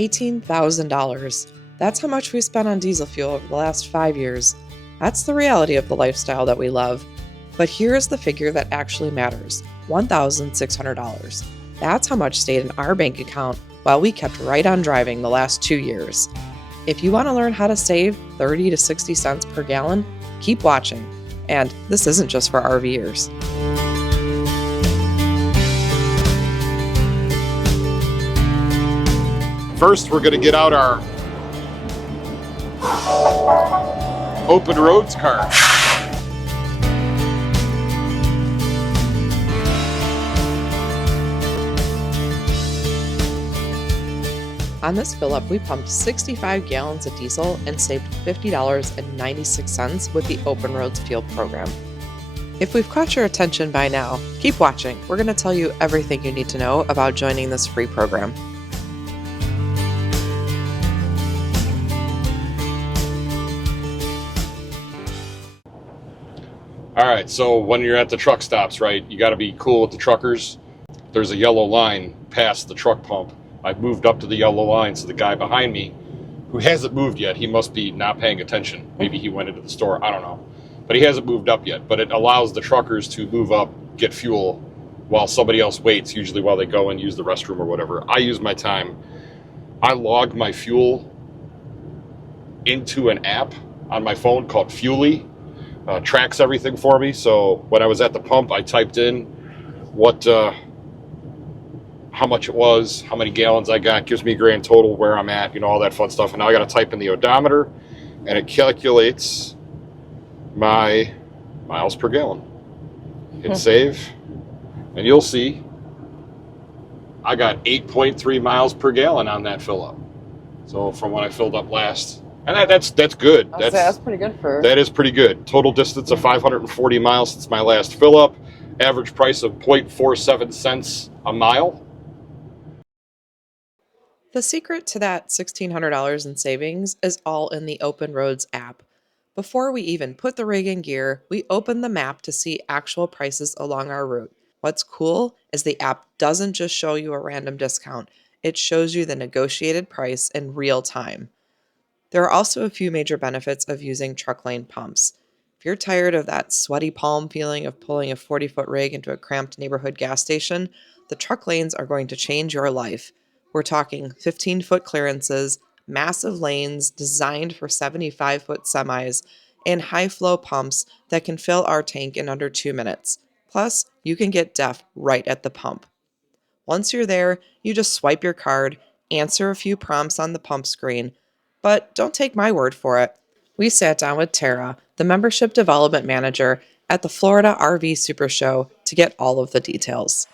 $18,000. That's how much we spent on diesel fuel over the last 5 years. That's the reality of the lifestyle that we love. But here's the figure that actually matters, $1,600. That's how much stayed in our bank account while we kept right on driving the last 2 years. If you want to learn how to save 30 to 60 cents per gallon, keep watching. And this isn't just for RVers. First, we're going to get out our open roads card. On this fill-up, we pumped 65 gallons of diesel and saved $50.96 with the Open Roads Fuel program. If we've caught your attention by now, keep watching. We're going to tell you everything you need to know about joining this free program. All right, so when you're at the truck stops, right, you got to be cool with the truckers. There's a yellow line past the truck pump. I've moved up to the yellow line, so the guy behind me, who hasn't moved yet, he must be not paying attention. Maybe he went into the store, I don't know. But he hasn't moved up yet. But it allows the truckers to move up, get fuel, while somebody else waits, usually while they go and use the restroom or whatever. I use my time. I log my fuel into an app on my phone called Fuely. Tracks everything for me. So when I was at the pump, I typed in how much it was, how many gallons I got, gives me a grand total, where I'm at, all that fun stuff. And now I got to type in the odometer, and it calculates my miles per gallon. Hit save, and you'll see I got 8.3 miles per gallon on that fill up. So from when I filled up last. And that's good. That's pretty good for... That is pretty good. Total distance of 540 miles since my last fill up. Average price of 0.47 cents a mile. The secret to that $1,600 in savings is all in the Open Roads app. Before we even put the rig in gear, we open the map to see actual prices along our route. What's cool is the app doesn't just show you a random discount. It shows you the negotiated price in real time. There are also a few major benefits of using truck lane pumps. If you're tired of that sweaty palm feeling of pulling a 40-foot rig into a cramped neighborhood gas station, the truck lanes are going to change your life. We're talking 15-foot clearances, massive lanes designed for 75-foot semis, and high-flow pumps that can fill our tank in under 2 minutes. Plus, you can get DEF right at the pump. Once you're there, you just swipe your card, answer a few prompts on the pump screen. But don't take my word for it. We sat down with Tara, the Membership Development Manager at the Florida RV Super Show, to get all of the details.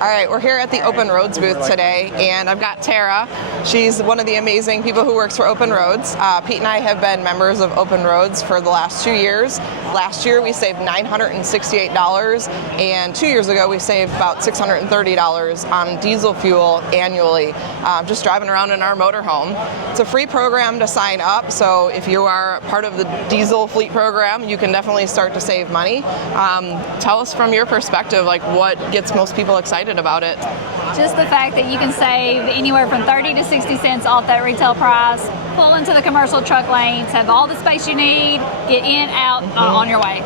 All right, we're here at the Open Roads booth today, and I've got Tara. She's one of the amazing people who works for Open Roads. Pete and I have been members of Open Roads for the last 2 years. Last year we saved $968, and 2 years ago we saved about $630 on diesel fuel annually, just driving around in our motorhome. It's a free program to sign up, so if you are part of the diesel fleet program, you can definitely start to save money. Tell us from your perspective, like what gets most people excited about it? Just the fact that you can save anywhere from 30 to 60 cents off that retail price, pull into the commercial truck lanes, have all the space you need, get in, out, on your way.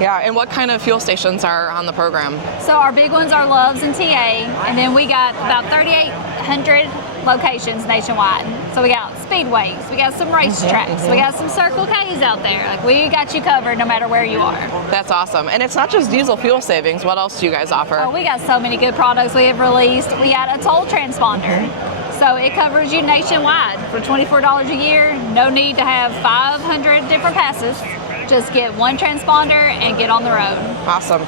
Yeah, and what kind of fuel stations are on the program? So our big ones are Love's and TA, and then we got about 3,800 locations nationwide. So we got speedways, we got some racetracks, we got some Circle K's out there. Like, we got you covered no matter where you are. That's awesome. And it's not just diesel fuel savings. What else do you guys offer? Oh, we got so many good products we have released. We had a toll transponder. So it covers you nationwide for $24 a year. No need to have 500 different passes. Just get one transponder and get on the road. Awesome.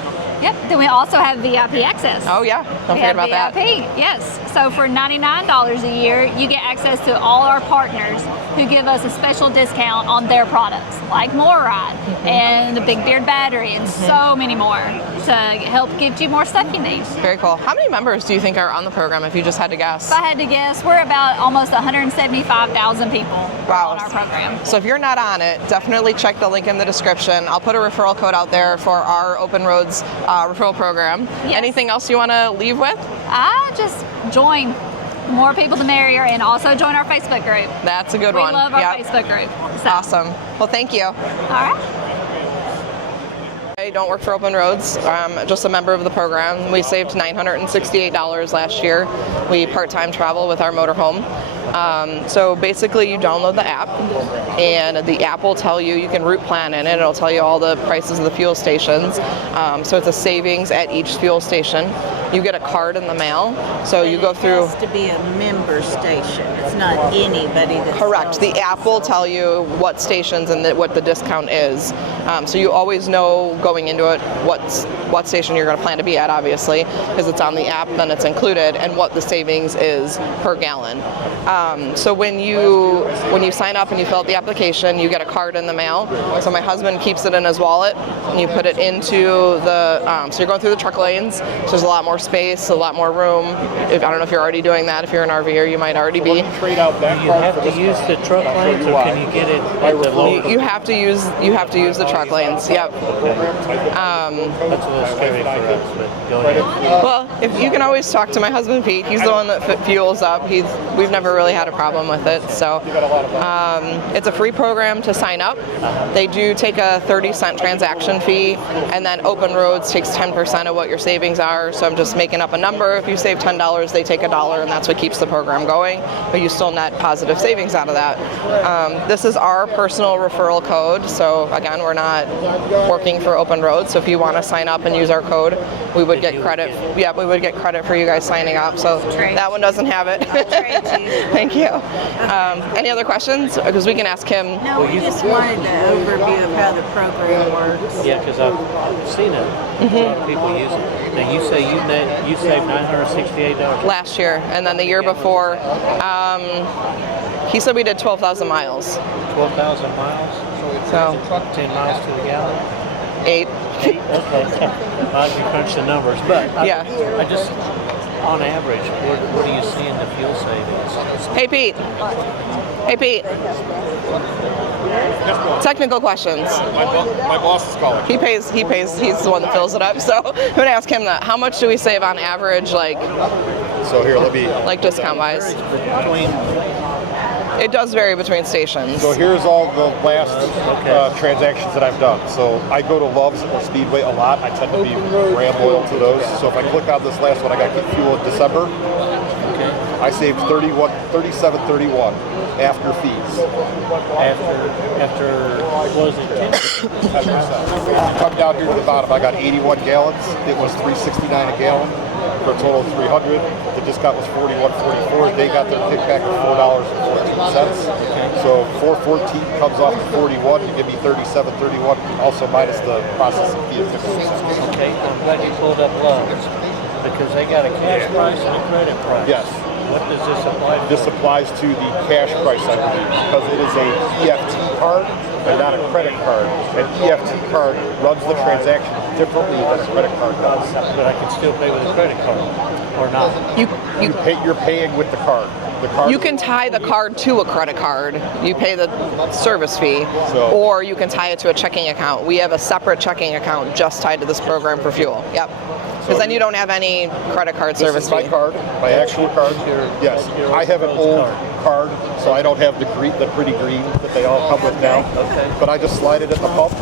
Yep. Then we also have VIP access. Oh yeah, don't We forget have about VIP, that. yes. So for $99 a year, you get access to all our partners who give us a special discount on their products, like MoreRide and the Big Beard Battery and so many more to help get you more stuff you need. Very cool. How many members do you think are on the program, if you just had to guess? If I had to guess, we're about almost 175,000 people Wow. on our program. So if you're not on it, definitely check the link in the description. I'll put a referral code out there for our Open Roads referral program. Yes. Anything else you want to leave with? Just join. The more people, the merrier, and also join our Facebook group. That's a good We one. love our Yep. Facebook group. So, Awesome. Well, thank you. all right. I don't work for Open Roads. I'm just a member of the program. We saved $968 last year. We part-time travel with our motorhome. So basically you download the app, and the app will tell you, you can route plan in it, it'll tell you all the prices of the fuel stations. So it's a savings at each fuel station. You get a card in the mail, so you go through. It has to be a member station. It's not anybody that's Correct. The app will tell you what stations and what the discount is. So you always know going into it what station you're going to plan to be at, obviously, because it's on the app, then it's included, and what the savings is per gallon. So when you sign up and you fill out the application, you get a card in the mail. So my husband keeps it in his wallet, and you put it into the. So you're going through the truck lanes. So there's a lot more space, a lot more room. I don't know if you're already doing that. If you're an RVer, you might already be. Trade out that You have to use the truck lanes, or can you get it at the local? You have to use the truck lanes. Yep. That's a little scary for us, but go ahead. Well, if you can always talk to my husband Pete. He's the one that fuels up. We've never really had a problem with it. So it's a free program to sign up. They do take a 30-cent transaction fee, and then Open Roads takes 10% of what your savings are. So I'm just making up a number. If you save $10, they take $1, and that's what keeps the program going. But you still net positive savings out of that. This is our personal referral code. So again, we're not working for Open Roads. So if you want to sign up and use our code, we would get credit. Yeah, we would get credit for you guys signing up. So that one doesn't have it. Thank you. Any other questions? Because we can ask him. No, we just wanted an overview of how the program works. Yeah, because I've seen it. A lot of people use it. Now you say you saved $968. Last year, and then the year before, he said we did 12,000 miles. 12,000 miles. So 10 miles to the gallon. 8. Okay. I'll crunch the numbers, but Yeah. I just, on average, what do you see in the fuel savings? Hey Pete. Hey Pete. Technical questions. My boss is calling. He pays. He's the one that fills it up. So I'm gonna ask him that. How much do we save on average, like So here, let me. discount wise? Between It does vary between stations. So here's all the last transactions that I've done. So I go to Love's or Speedway a lot. I tend to be brand loyal to those. So if I click on this last one, I got Get Fuel in December. I saved $37.31 after fees. after what was it? 10? Come down here to the bottom, I got 81 gallons. It was $3.69 a gallon for a total of $300. The discount was $41.44. They got their kickback of $4.14. So $4.14 comes off to $41. You give me $37.31, also minus the processing fee of 50%. Okay, I'm glad you pulled up Love's because they got a cash price and a credit price. Yes. What does this apply to? This applies to the cash price, I believe, because it is a EFT card and not a credit card. An EFT card runs the transaction differently than a credit card does. But I can still pay with a credit card or not. You're paying with the card. The card. You can tie the card to a credit card. You pay the service fee, So- or you can tie it to a checking account. We have a separate checking account just tied to this program for fuel. Yep. Because then you don't have any credit card This service is my fee. card, my actual card. Yes, I have an old card, so I don't have the pretty green that they all come with now. Okay. But I just slide it at the pump,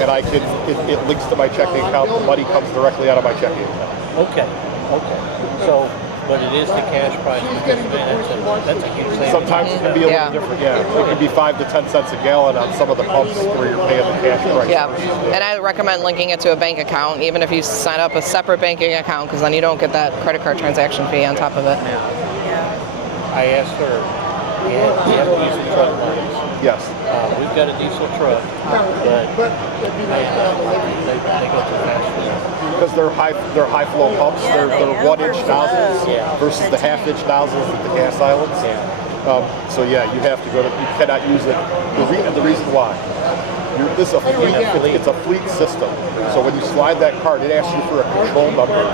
and it links to my checking account. The money comes directly out of my checking account. Okay. So, but it is the cash price because that's a huge savings. Sometimes it can be a Yeah. little different. Yeah, it can be 5 to 10 cents a gallon on some of the pumps where you're paying the cash price. Yeah, versus the- and I recommend linking it to a bank account, even if you sign up a separate banking account, because then you don't get that credit card transaction fee on top of it. I asked her, you have to use the truck lines. Yes. We've got a diesel truck, but man, they go too fast for that. Because they're high flow pumps. Yeah, they're they 1-inch nozzles Yeah. versus the half-inch nozzles at the gas islands. So yeah, you have to go to. You cannot use it. The reason why. This is a fleet. It's a fleet system. So when you slide that card, it asks you for a control number,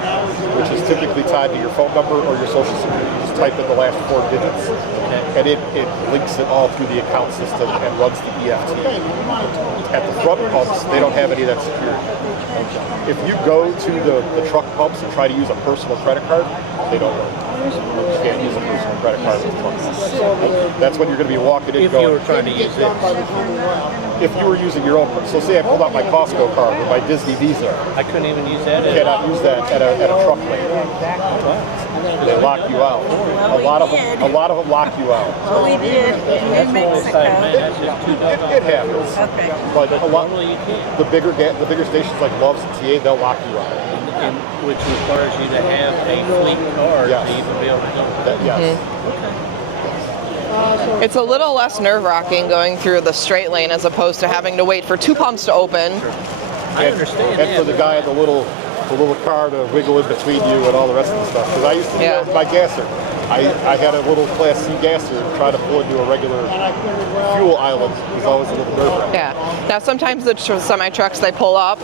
which is typically tied to your phone number or your social security. You just type in the last 4 digits, and it links it all through the account system and runs the EFT. At the front pumps, they don't have any of that security. If you go to the truck pumps and try to use a personal credit card, they don't work. You can't use a personal credit card with trucks. That's when you're going to be walking in If going, you were trying to use it, if you were using your own, so say I pulled out my Costco card or my Disney Visa, I couldn't even use that. you cannot use that at a truck lane. They lock you out. A lot of them lock you out. Well, we did in New Mexico. That's just too dumb. It happens. Okay. But a lot, Normally you can't, the bigger stations like Love's and TA, they'll lock you out. and which requires you to have a fleet card Yes. to even be able to do it. Yes. It's a little less nerve-wracking going through the straight lane as opposed to having to wait for 2 pumps to open. I understand And that. for the guy in the little car to wiggle in between you and all the rest of the stuff. Because I used to do that with my gasser. I had a little Class C gasser and try to pull into a regular fuel island. It was always a little nerve-wracking. Yeah. Now sometimes the semi-trucks, they pull up,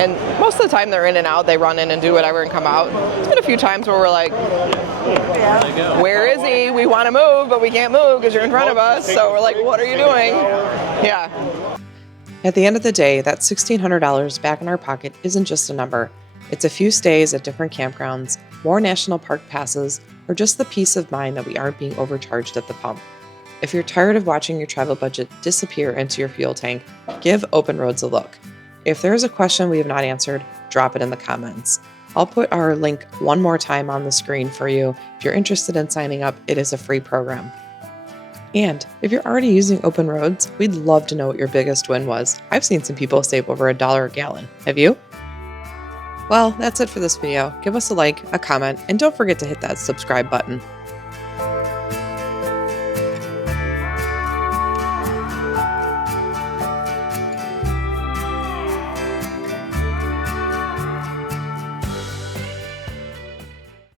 and most of the time they're in and out. They run in and do whatever and come out. There's been a few times where we're like, There they go. where is he? We want to move, but we can't move because you're in front of us. So we're like, what are you doing? Yeah. At the end of the day, that $1,600 back in our pocket isn't just a number. It's a few stays at different campgrounds, more national park passes, or just the peace of mind that we aren't being overcharged at the pump. If you're tired of watching your travel budget disappear into your fuel tank, give Open Roads a look. If there is a question we have not answered, drop it in the comments. I'll put our link one more time on the screen for you. If you're interested in signing up, it is a free program. And if you're already using Open Roads, we'd love to know what your biggest win was. I've seen some people save over $1 a gallon. Have you? Well, that's it for this video. Give us a like, a comment, and don't forget to hit that subscribe button.